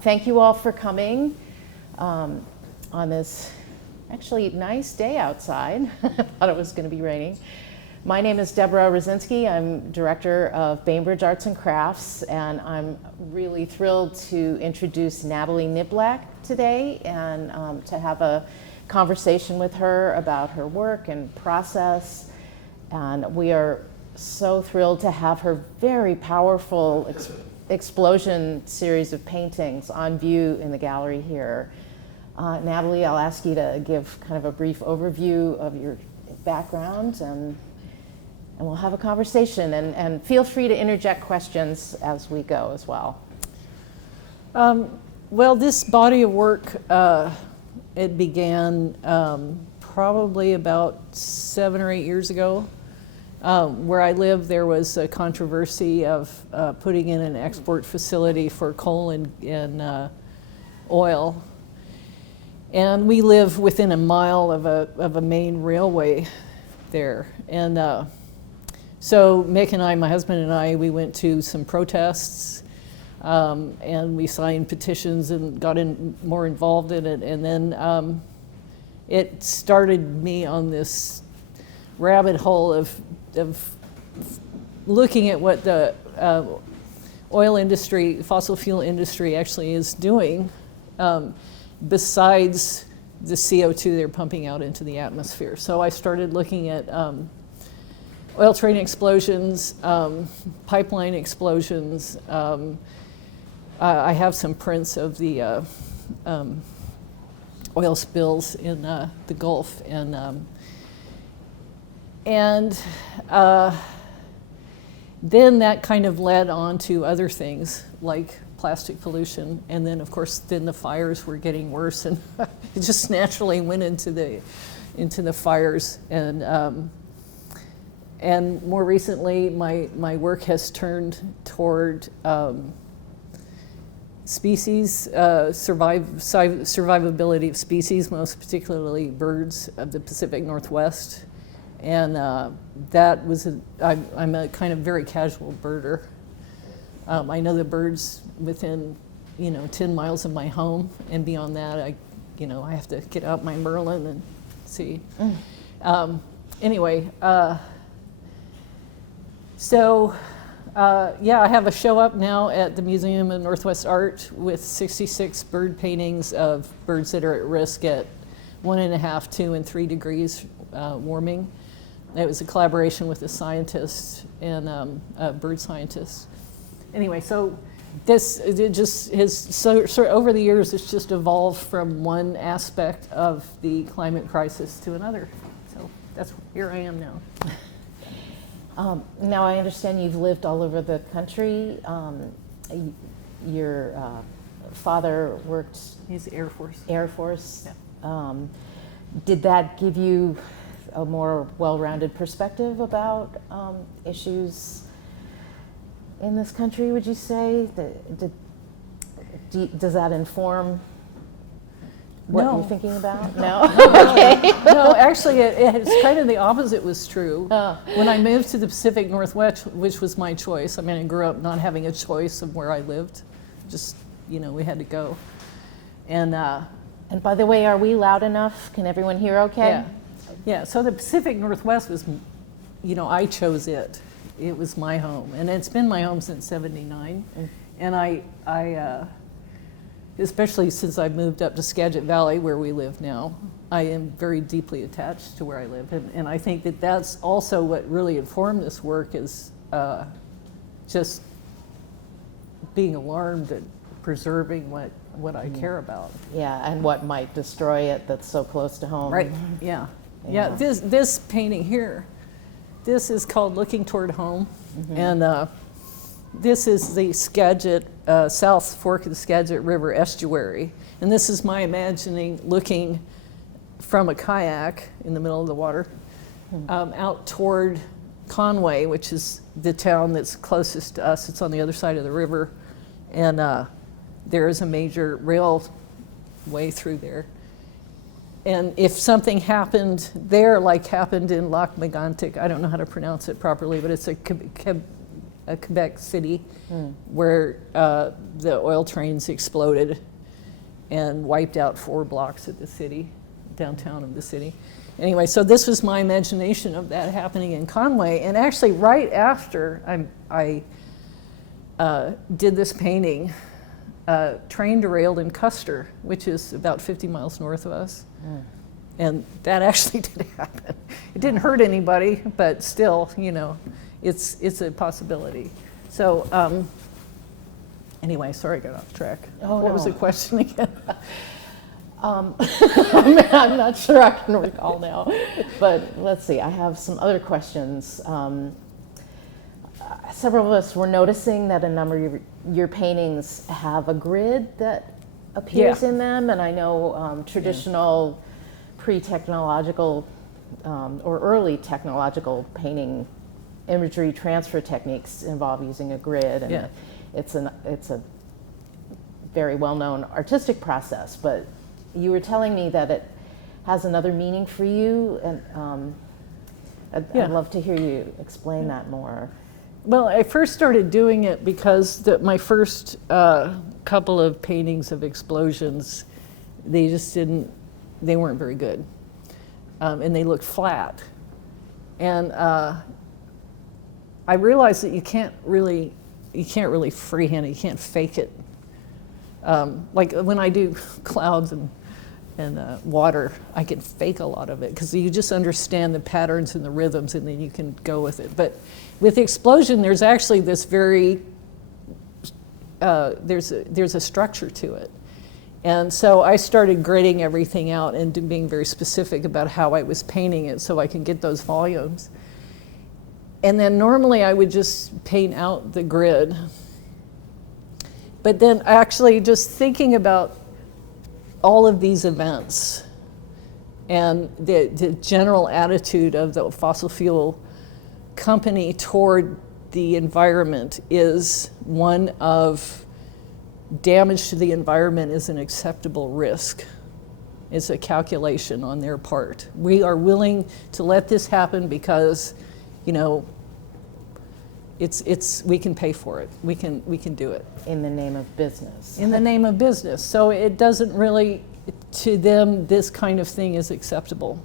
Thank you all for coming on this actually nice day outside. I thought it was going to be raining. My name is Deborah Rosinski. I'm director of Bainbridge Arts and Crafts, and I'm really thrilled to introduce Natalie Niblack today and to have a conversation with her about her work and process. And we are so thrilled to have her very powerful explosion series of paintings on view in the gallery here. Natalie, I'll ask you to give kind of a brief overview of your background, and we'll have a conversation, and feel free to interject questions as we go as well. Well, this body of work, it began probably about 7 or 8 years ago. Where I live, there was a controversy of putting in an export facility for coal and oil. And we live within a mile of a main railway there. And so Mick and I, my husband and I, we went to some protests, and we signed petitions and got more involved in it. And then it started me on this rabbit hole of looking at what the oil industry, fossil fuel industry actually is doing, besides the CO2 they're pumping out into the atmosphere. So I started looking at oil train explosions, pipeline explosions. I have some prints of the oil spills in the Gulf, and then that kind of led on to other things like plastic pollution, and then of course then the fires were getting worse, and it just naturally went into the fires, and more recently my work has turned toward species, survivability of species, most particularly birds of the Pacific Northwest. And that was, I'm a kind of very casual birder. I know the birds within, 10 miles of my home, and beyond that, I have to get out my Merlin and see. Anyway, so I have a show up now at the Museum of Northwest Art with 66 bird paintings of birds that are at risk at 1.5, 2, and 3 degrees warming. It was a collaboration with a scientist and a bird scientist. Anyway, so over the years, it's just evolved from one aspect of the climate crisis to another. So here I am now. Now I understand you've lived all over the country. Your father worked... He's Air Force. Air Force. Yeah. Did that give you a more well-rounded perspective about issues in this country, would you say? Does that inform what you're thinking about? No? Okay. No, actually, it's kind of the opposite was true. When I moved to the Pacific Northwest, which was my choice, I mean, I grew up not having a choice of where I lived. Just, we had to go. And by the way, are we loud enough? Can everyone hear okay? Yeah, so the Pacific Northwest was, I chose it. It was my home, and it's been my home since '79. And I especially since I moved up to Skagit Valley, where we live now, I am very deeply attached to where I live. And I think that that's also what really informed this work is just being alarmed and preserving what I care about. Yeah, and what might destroy it that's so close to home. Right, yeah. Yeah, this painting here, this is called Looking Toward Home. Mm-hmm. And this is the Skagit, South Fork of the Skagit River estuary. And this is my imagining looking from a kayak in the middle of the water out toward Conway, which is the town that's closest to us. It's on the other side of the river. And there is a major railway through there. And if something happened there, like happened in Lac Megantic, I don't know how to pronounce it properly, but it's a Quebec City, where the oil trains exploded and wiped out 4 blocks of the city, downtown of the city. Anyway, so this was my imagination of that happening in Conway. And actually, right after I did this painting, train derailed in Custer, which is about 50 miles north of us. And that actually did happen. It didn't hurt anybody, but still, you know, it's a possibility. So anyway, sorry I got off track. Oh, what no. was the question again? I'm not sure I can recall now, but let's see. I have some other questions. Several of us were noticing that a number of your paintings have a grid that appears in them, and I know traditional pre-technological or early technological painting imagery transfer techniques involve using a grid, and it's a very well-known artistic process, but you were telling me that it has another meaning for you, and I'd love to hear you explain that more. Well, I first started doing it because my first couple of paintings of explosions, they weren't very good. And they looked flat. And I realized that you can't really freehand it, you can't fake it. Like when I do clouds and water, I can fake a lot of it because you just understand the patterns and the rhythms, and then you can go with it. But with explosion, there's actually this there's a structure to it. And so I started gridding everything out and being very specific about how I was painting it so I can get those volumes. And then normally I would just paint out the grid. But then actually just thinking about all of these events and the general attitude of the fossil fuel company toward the environment is one of damage to the environment is an acceptable risk. It's a calculation on their part. We are willing to let this happen because, you know, we can pay for it. We can do it. In the name of business. In the name of business. So it doesn't really, to them, this kind of thing is acceptable.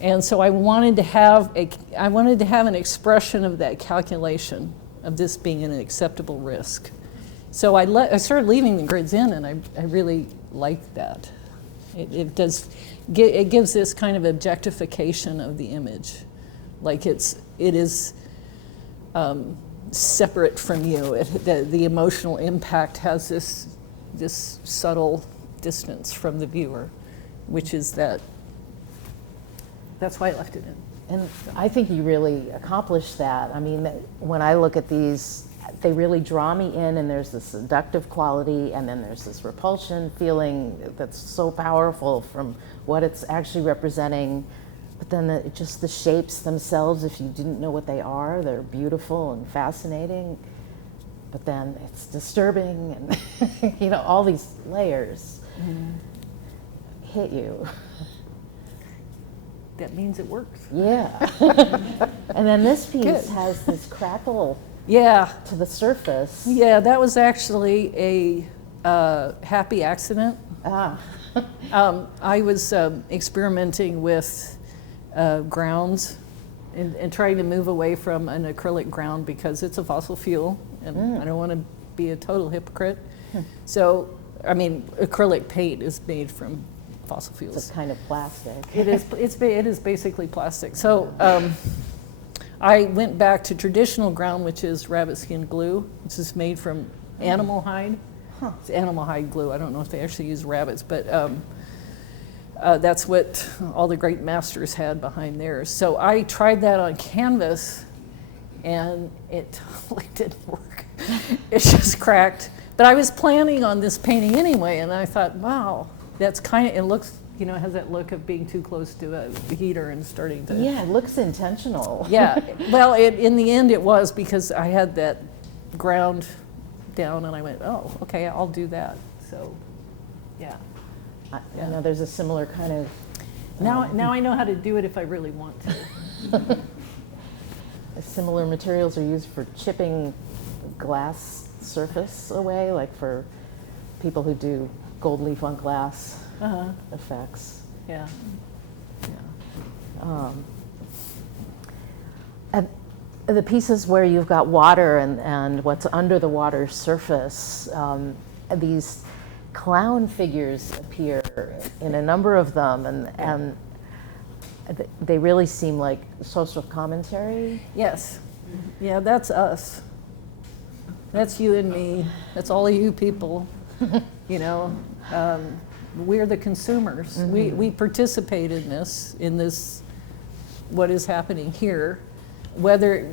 And so I wanted to have an expression of that calculation of this being an acceptable risk. So I started leaving the grids in, and I really liked that. It gives this kind of objectification of the image, like it is separate from you. The emotional impact has this subtle distance from the viewer, which is that's why I left it in. And I think you really accomplished that. I mean, when I look at these, they really draw me in, and there's this seductive quality, and then there's this repulsion feeling that's so powerful from what it's actually representing. But then just the shapes themselves, if you didn't know what they are, they're beautiful and fascinating. But then it's disturbing, and you know, all these layers hit you. That means it works. Yeah. And then this piece Good. has this crackle Yeah. to the surface. Yeah, that was actually a happy accident. Ah. I was experimenting with grounds and trying to move away from an acrylic ground because it's a fossil fuel, and I don't want to be a total hypocrite. So, I mean, acrylic paint is made from fossil fuels. It's a kind of plastic. It is basically plastic. So I went back to traditional ground, which is rabbit skin glue. This is made from animal hide. It's animal hide glue. I don't know if they actually use rabbits, but that's what all the great masters had behind theirs. So I tried that on canvas, and it totally didn't work. It just cracked. But I was planning on this painting anyway, and I thought, wow, that's it looks, you know, it has that look of being too close to a heater and starting to. Yeah, it looks intentional. Yeah, well, in the end it was, because I had that ground down, and I went, oh, okay, I'll do that. So, yeah. I know there's a similar kind of. Now I know how to do it if I really want to. similar materials are used for chipping glass surface away, like for people who do gold leaf on glass effects. Yeah. And the pieces where you've got water and what's under the water surface, these clown figures appear in a number of them, and they really seem like social commentary. Yes. Yeah, that's us. That's you and me. That's all of you people. You know, we're the consumers. We participate in this, what is happening here. Whether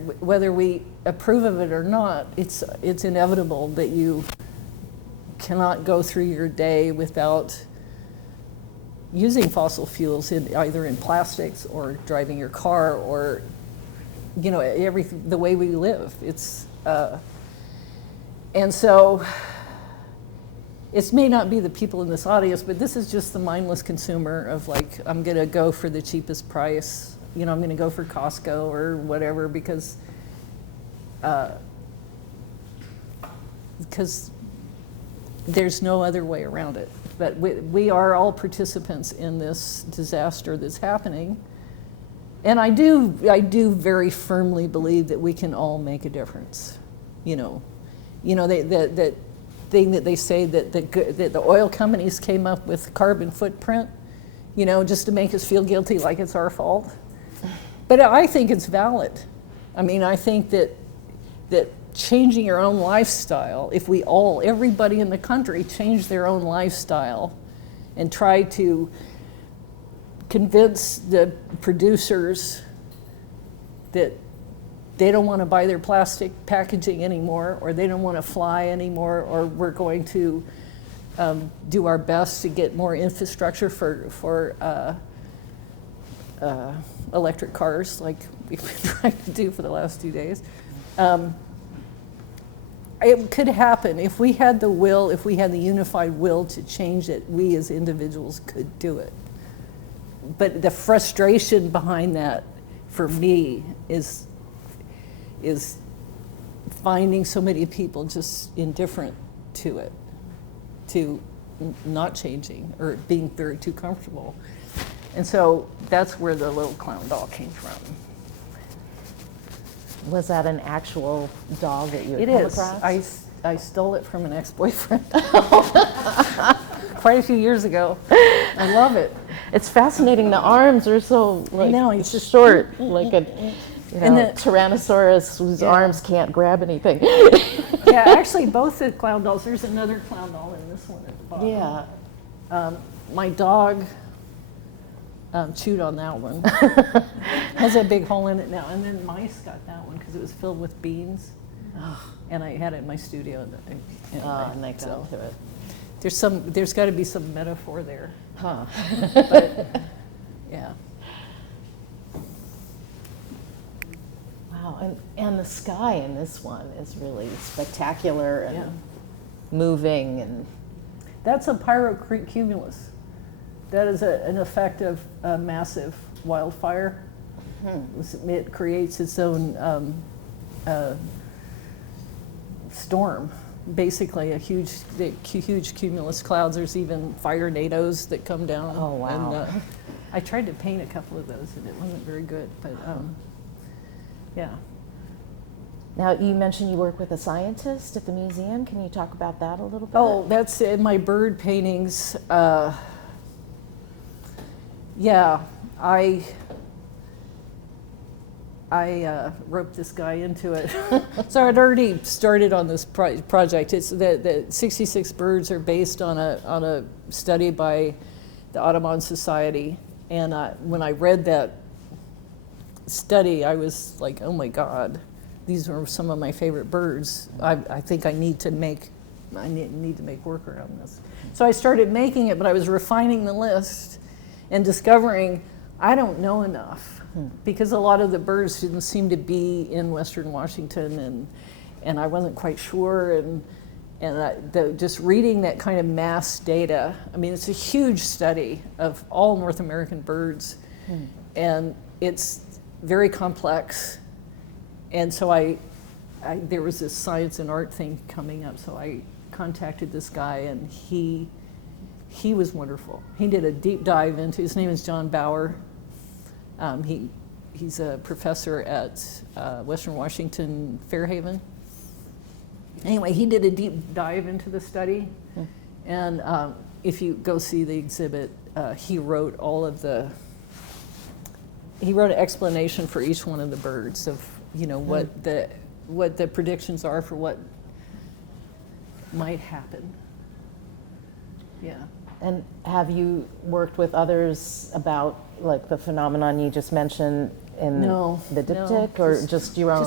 we approve of it or not, it's inevitable that you cannot go through your day without using fossil fuels either in plastics or driving your car or, you know, the way we live. It's and so it may not be the people in this audience, but this is just the mindless consumer of like, I'm going to go for the cheapest price. You know, I'm going to go for Costco or whatever because there's no other way around it. But we are all participants in this disaster that's happening. And I do very firmly believe that we can all make a difference. You know, that thing that they say that the oil companies came up with carbon footprint, you know, just to make us feel guilty like it's our fault. But I think it's valid. I mean, I think that changing your own lifestyle, if everybody in the country changed their own lifestyle and tried to convince the producers that they don't want to buy their plastic packaging anymore, or they don't want to fly anymore, or we're going to do our best to get more infrastructure for electric cars, like we've been trying to do for the last 2 days. It could happen if we had the will, if we had the unified will to change it. We as individuals could do it. But the frustration behind that, for me, is finding so many people just indifferent to it, to not changing or being very too comfortable. And so that's where the little clown doll came from. Was that an actual doll that you had It come is. across? I stole it from an ex-boyfriend quite a few years ago. I love it. It's fascinating. The arms are so like, I know, it's just short, like a And the- Tyrannosaurus whose Yeah. arms can't grab anything. Yeah, actually, both the clown dolls. There's another clown doll in this one at the bottom. Yeah. My dog chewed on that one. Has a big hole in it now. And then mice got that one because it was filled with beans. And I had it in my studio. And they fell to it. There's got to be some metaphor there. Huh. But yeah. Wow. And the sky in this one is really spectacular and Yeah. moving and. That's a pyrocumulus. That is an effect of a massive wildfire. It creates its own storm, basically a huge cumulus clouds. There's even fire tornadoes that come down. Oh, wow. And, I tried to paint a couple of those and it wasn't very good, but yeah. Now, you mentioned you work with a scientist at the museum. Can you talk about that a little bit? Oh, that's in my bird paintings. Yeah, I roped this guy into it. So I'd already started on this project. It's the 66 birds are based on a study by the Audubon Society. And when I read that study, I was like, oh my God, these are some of my favorite birds. I think I need to make work around this. So I started making it, but I was refining the list and discovering I don't know enough because a lot of the birds didn't seem to be in Western Washington, and I wasn't quite sure. And just reading that kind of mass data, I mean, it's a huge study of all North American birds, and it's very complex. and so there was this science and art thing coming up, so I contacted this guy, and he was wonderful. He did a deep dive into, his name is John Bauer. He's a professor at Western Washington Fairhaven. Anyway, he did a deep dive into the study, and if you go see the exhibit, he wrote he wrote an explanation for each one of the birds of, what the predictions are for what might happen. Yeah. And have you worked with others about like the phenomenon you just mentioned in the diptych, or just your own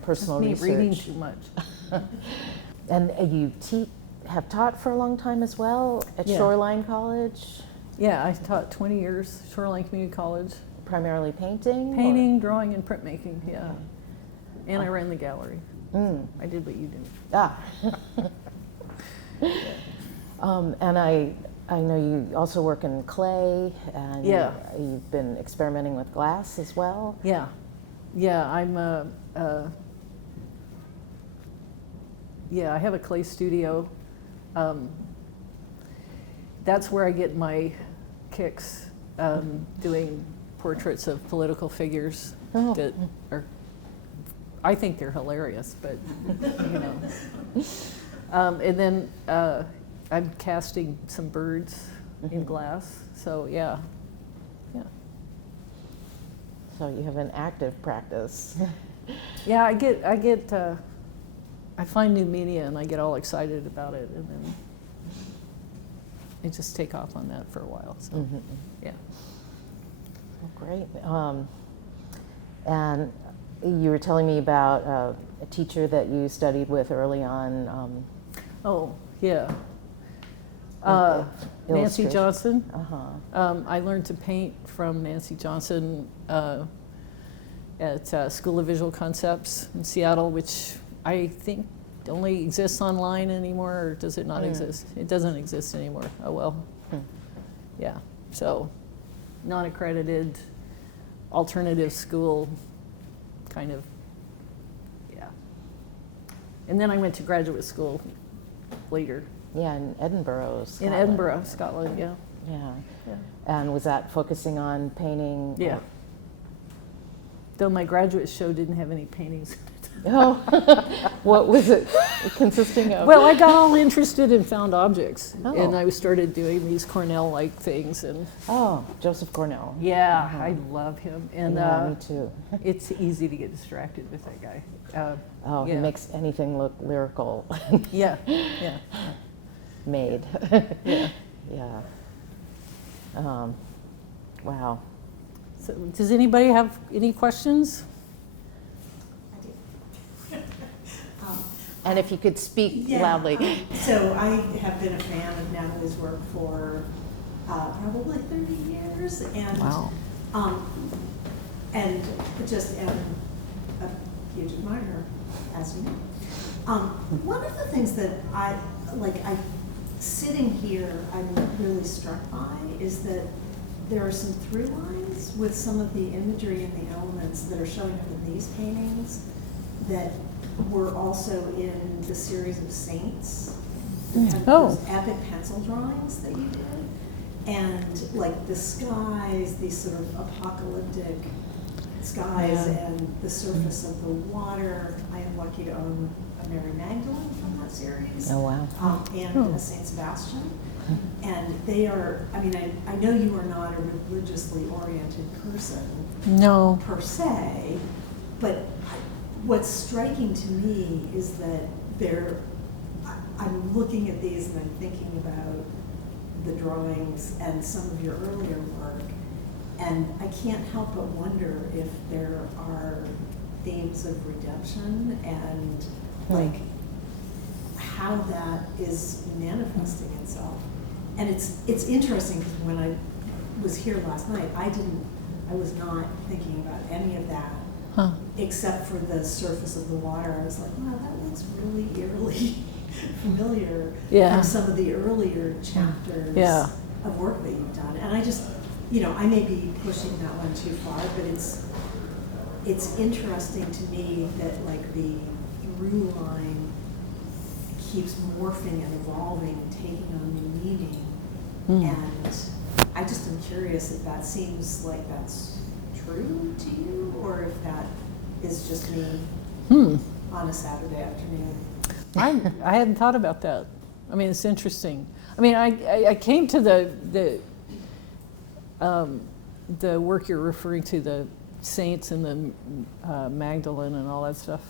personal just me research? Reading too much. And you have taught for a long time as well at Shoreline College? Yeah, I taught 20 years, Shoreline Community College. Primarily painting? Painting, drawing, and printmaking, yeah. And I ran the gallery. I did what you did. Ah. And I know you also work in clay, and you've been experimenting with glass as well. Yeah, I'm I have a clay studio. That's where I get my kicks, doing portraits of political figures that are, I think they're hilarious, but and then I'm casting some birds in glass. So yeah. So you have an active practice. Yeah, I find new media and I get all excited about it, and then I just take off on that for a while. So yeah. Well, great. And you were telling me about a teacher that you studied with early on. Nancy Johnson. I learned to paint from Nancy Johnson at School of Visual Concepts in Seattle, which I think only exists online anymore, or does it not exist? It doesn't exist anymore. Oh well. Yeah. So, non-accredited, alternative school, kind of. Yeah. And then I went to graduate school later. Yeah, in Edinburgh, Scotland. In Edinburgh, Scotland, yeah. Yeah. And was that focusing on painting? Yeah. Though my graduate show didn't have any paintings in it. Oh, what was it consisting of? Well, I got all interested in found objects, and I started doing these Cornell-like things. And Joseph Cornell. Yeah, I love him. And me too. It's easy to get distracted with that guy. He makes anything look lyrical. Yeah. Made. Yeah. Yeah. Wow. So, does anybody have any questions? And if you could speak loudly. So I have been a fan of Natalie's work for probably 30 years, and and just am a huge admirer, as you know. One of the things that sitting here, I'm really struck by is that there are some through lines with some of the imagery and the elements that are showing up in these paintings that were also in the series of saints, those epic pencil drawings that you did, and like the skies, these sort of apocalyptic skies, and the surface of the water. I am lucky to own a Mary Magdalene from that series. Oh wow! And a Saint Sebastian, and they are. I mean, I know you are not a religiously oriented person, No. per se, but what's striking to me is that I'm looking at these and I'm thinking about the drawings and some of your earlier work, and I can't help but wonder if there are themes of redemption and like how that is manifesting itself. And it's interesting because when I was here last night, I was not thinking about any of that. Except for the surface of the water. I was like, wow, that looks really eerily familiar from some of the earlier chapters of work that you've done. And I just, I may be pushing that one too far, but it's interesting to me that like the through line keeps morphing and evolving and taking on new meaning. And I just am curious if that seems like that's true to you, or if that is just me on a Saturday afternoon. I hadn't thought about that. I mean, it's interesting. I mean, I came to the work you're referring to, the saints and the Magdalene and all that stuff,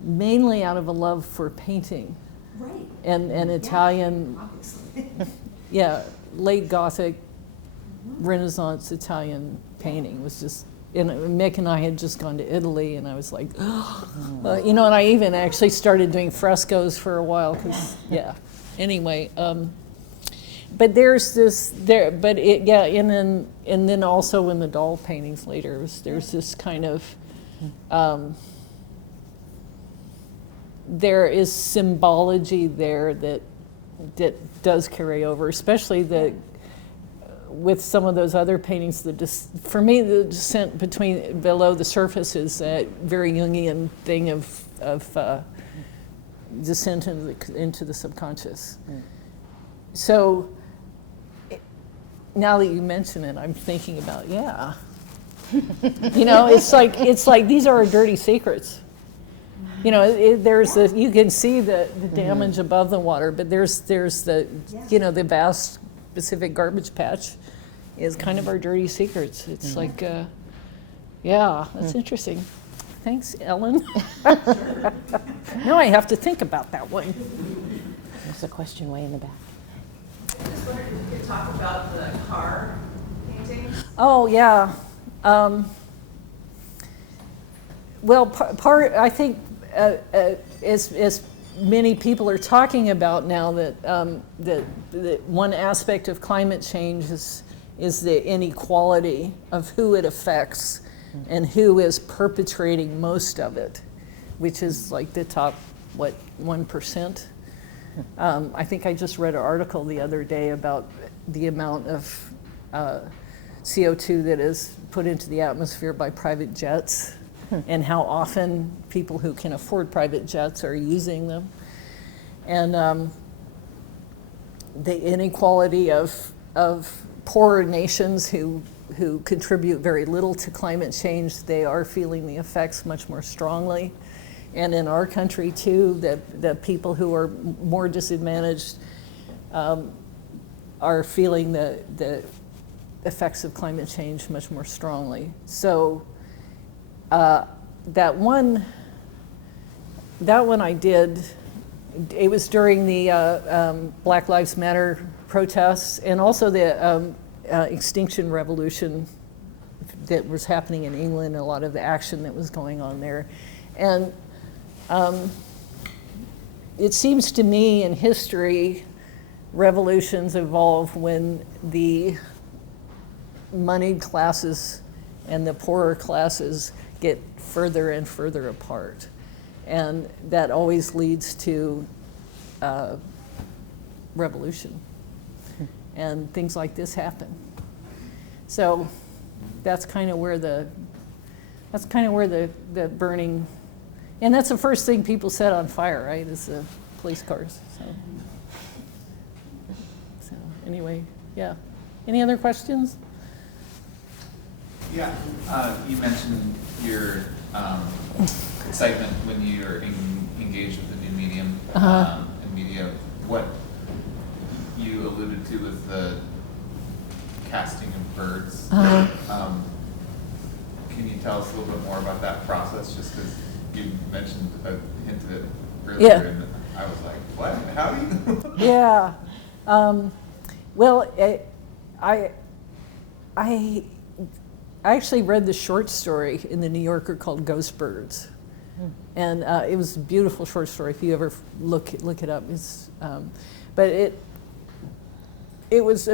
mainly out of a love for painting. Right. And Italian, obviously. yeah, late Gothic, Renaissance Italian painting was just, and Mick and I had just gone to Italy, and I was like, you know, and I even actually started doing frescoes for a while, because, yeah. Anyway, but there's this, but it, yeah, and then also in the doll paintings later, there's this kind of, there is symbology there that does carry over, especially with some of those other paintings. For me, the descent below the surface is a very Jungian thing of descent into the subconscious. So now that you mention it, I'm thinking about, yeah. You know, it's like these are our dirty secrets. You know, there's you can see the damage above the water, but there's the, you know, the vast Pacific garbage patch is kind of our dirty secrets. It's like, yeah, that's interesting. Thanks, Ellen. Now I have to think about that one. There's a question way in the back. I just wondered if you could talk about the car paintings. Oh, yeah. Well, I think as many people are talking about now that one aspect of climate change is the inequality of who it affects and who is perpetrating most of it, which is like the top, 1%. I think I just read an article the other day about the amount of CO2 that is put into the atmosphere by private jets, and how often people who can afford private jets are using them. And the inequality of poorer nations who contribute very little to climate change, they are feeling the effects much more strongly. And in our country too, the people who are more disadvantaged are feeling the effects of climate change much more strongly. So that one I did, it was during the Black Lives Matter protests, and also the Extinction Revolution that was happening in England, a lot of the action that was going on there. And it seems to me in history, revolutions evolve when the moneyed classes and the poorer classes get further and further apart. And that always leads to revolution. And things like this happen. So that's kind of where the burning, and that's the first thing people set on fire, right, is the police cars. So anyway, yeah. Any other questions? Yeah, you mentioned your excitement when you're engaged with the new medium and media. What you alluded to with the casting of birds. Can you tell us a little bit more about that process? Just because you mentioned a hint of it earlier, Yeah. and I was like, "What? How do you?" Yeah. Well, I actually read the short story in the New Yorker called Ghost Birds. And it was a beautiful short story. If you ever look it up, but it was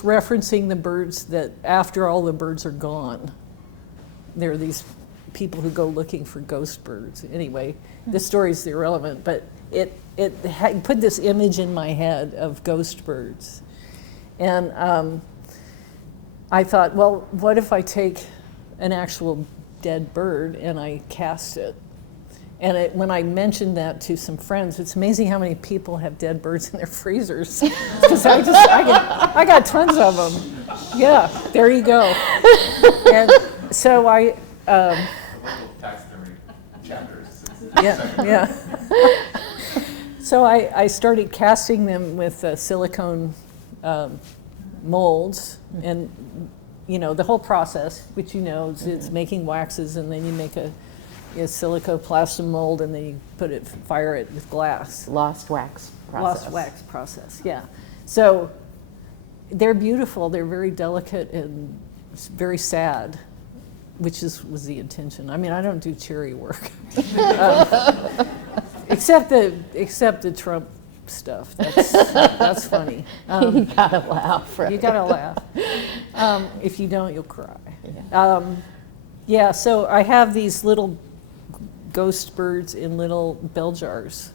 referencing the birds that after all the birds are gone, there are these people who go looking for ghost birds. Anyway, the story's irrelevant, but it put this image in my head of ghost birds, and I thought, well, what if I take an actual dead bird and I cast it. And when I mentioned that to some friends, it's amazing how many people have dead birds in their freezers. Because I got tons of them. Yeah, there you go. And so The local taxidermy chapters. yeah. So I started casting them with silicone molds, and the whole process, which it's making waxes, and then you make a silicoplastin mold, and then you fire it with glass. Lost wax process. Lost wax process, yeah. So they're beautiful. They're very delicate and very sad, which was the intention. I mean, I don't do charity work, except the Trump stuff. That's funny. You gotta laugh, right? You gotta laugh. If you don't, you'll cry. Yeah. So I have these little ghost birds in little bell jars,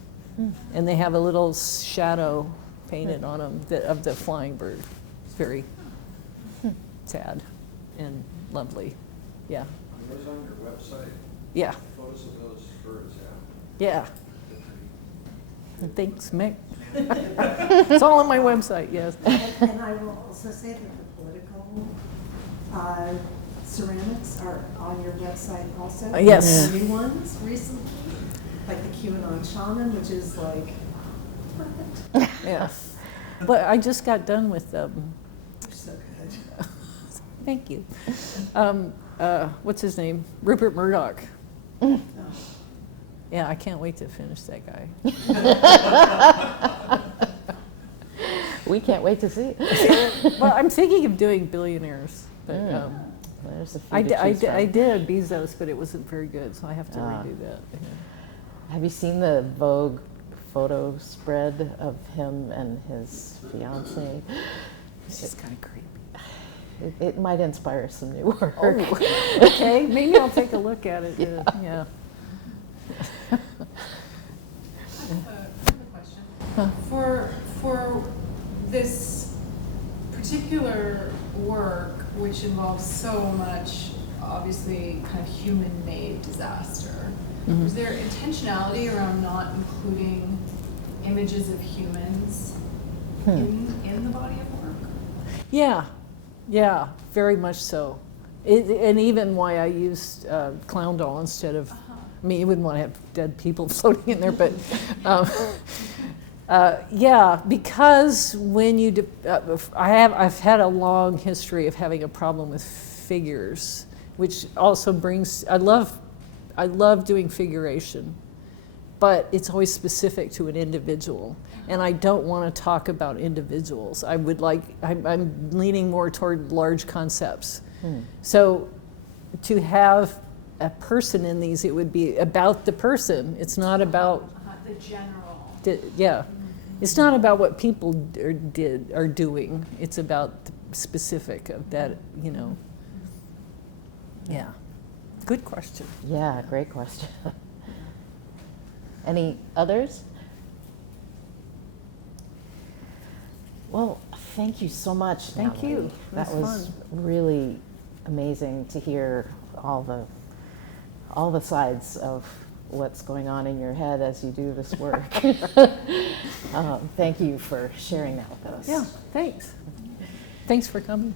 and they have a little shadow painted on them of the flying bird. It's very sad and lovely. Yeah. Are those on your website? Yeah. Photos of those birds, Yeah. Thanks, Mick. It's all on my website, yes. And I will also say that the political ceramics are on your website also. Yes. New ones recently, like the QAnon shaman, which is like perfect. Yeah. But I just got done with them. They're so good. Thank you. What's his name? Rupert Murdoch. Oh. Yeah, I can't wait to finish that guy. We can't wait to see it. Well, I'm thinking of doing Billionaires. But, There's a few I to choose from. did Bezos, but it wasn't very good, so I have to redo that. Have you seen the Vogue photo spread of him and his fiancée? It's just kind of creepy. It might inspire some new work. Oh, okay. Maybe I'll take a look at it. Yeah. I have a question. For this particular work, which involves so much, obviously, kind of human-made disaster, is there intentionality around not including images of humans in the body of work? Yeah, very much so. And even why I used clown doll instead of, I mean, you wouldn't want to have dead people floating in there, but yeah, because when you, I've had a long history of having a problem with figures, which also brings, I love doing figuration, but it's always specific to an individual. And I don't want to talk about individuals. I'm leaning more toward large concepts. So to have a person in these, it would be about the person. It's not about The general. yeah. It's not about what people are doing. It's about the specific of that, Yeah. Good question. Yeah, great question. Any others? Well, thank you so much, Thank Natalie. you. That It was was fun. really amazing to hear all the sides of what's going on in your head as you do this work. Thank you for sharing that with us. Yeah, thanks. Thanks for coming.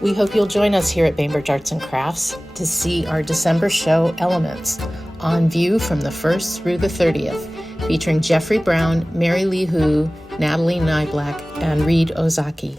We hope you'll join us here at Bainbridge Arts and Crafts to see our December show Elements, on view from the 1st through the 30th, featuring Jeffrey Brown, Mary Lee Hu, Natalie Niblack, and Reed Ozaki.